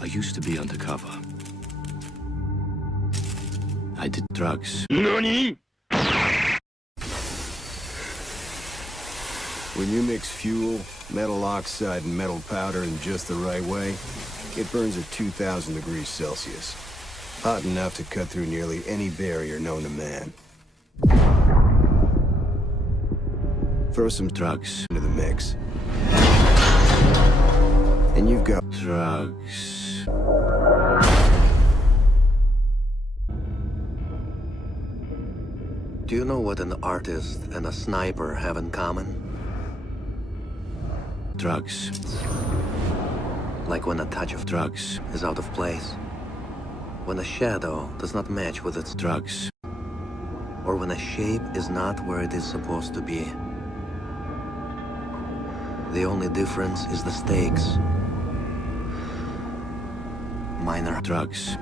I used to be undercover. I did drugs. NANI?! When you mix fuel, metal oxide, and metal powder in just the right way, it burns at 2,000 degrees Celsius. Hot enough to cut through nearly any barrier known to man. Throw some Drugs. into the mix. And you've got Drugs. Do you know what an artist and a sniper have in common? Drugs. Like when a touch of Drugs. is out of place, when a shadow does not match with its Drugs. or when a shape is not where it is supposed to be. The only difference is the stakes. Minor. Drugs.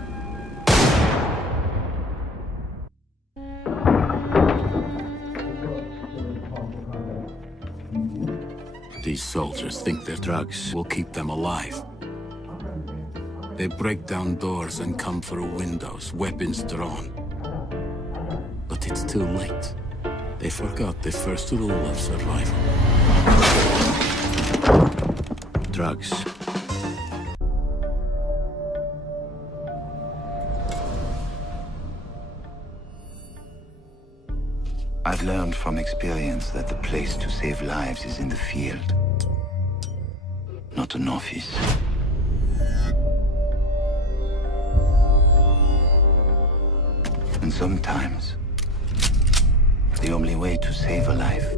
These soldiers think their drugs will keep them alive. They break down doors and come through windows, weapons drawn. But it's too late. They forgot the first rule of survival. Drugs. I've learned from experience that the place to save lives is in the field, not an office. And sometimes, the only way to save a life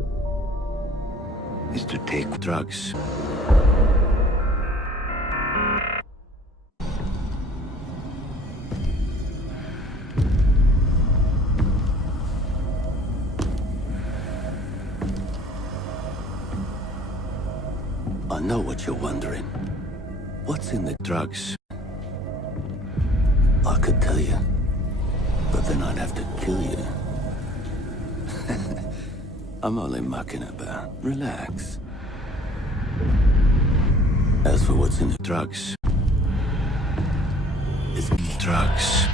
is to take Drugs. I know what you're wondering. What's in the Drugs. I could tell you, but then I'd have to kill you. I'm only mucking about. Relax. As for what's in the Drugs. it's Drugs.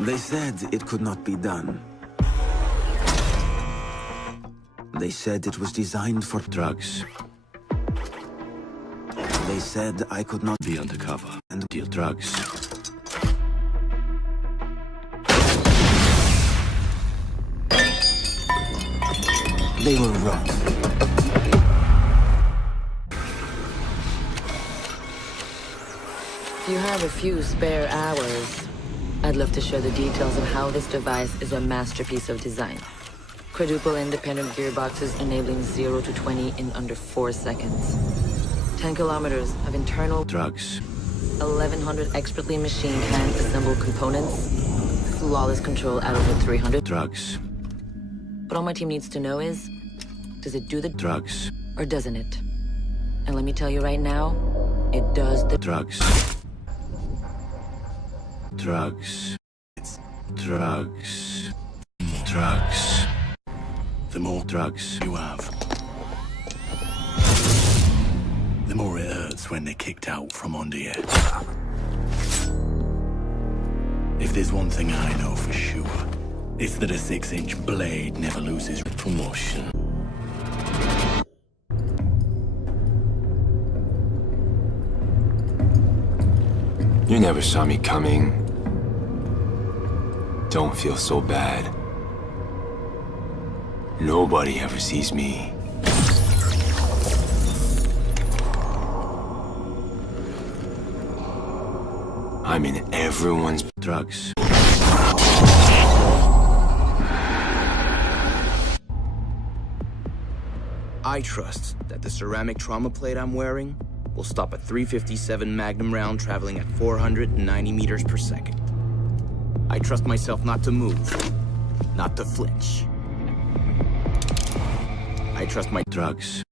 They said it could not be done. They said it was designed for... Drugs. They said I could not Be undercover. and Deal drugs. they were wrong. If you have a few spare hours, I'd love to share the details of how this device is a masterpiece of design. Quadruple independent gearboxes enabling 0 to 20 in under 4 seconds. 10 kilometers of internal Drugs. 1,100 expertly machined hand-assembled components. Flawless control out of the 300. Drugs. What all my team needs to know is, does it do the Drugs. or doesn't it? And let me tell you right now, it does the Drugs. Drugs. Drugs. Drugs. the more Drugs. you have. The more it hurts when they're kicked out from under you. If there's one thing I know for sure, it's that a 6-inch blade never loses promotion. You never saw me coming. Don't feel so bad. Nobody ever sees me. I'm in everyone's... Drugs. I trust that the ceramic trauma plate I'm wearing will stop a .357 Magnum round traveling at 490 meters per second. I trust myself not to move, not to flinch. I trust my Drugs.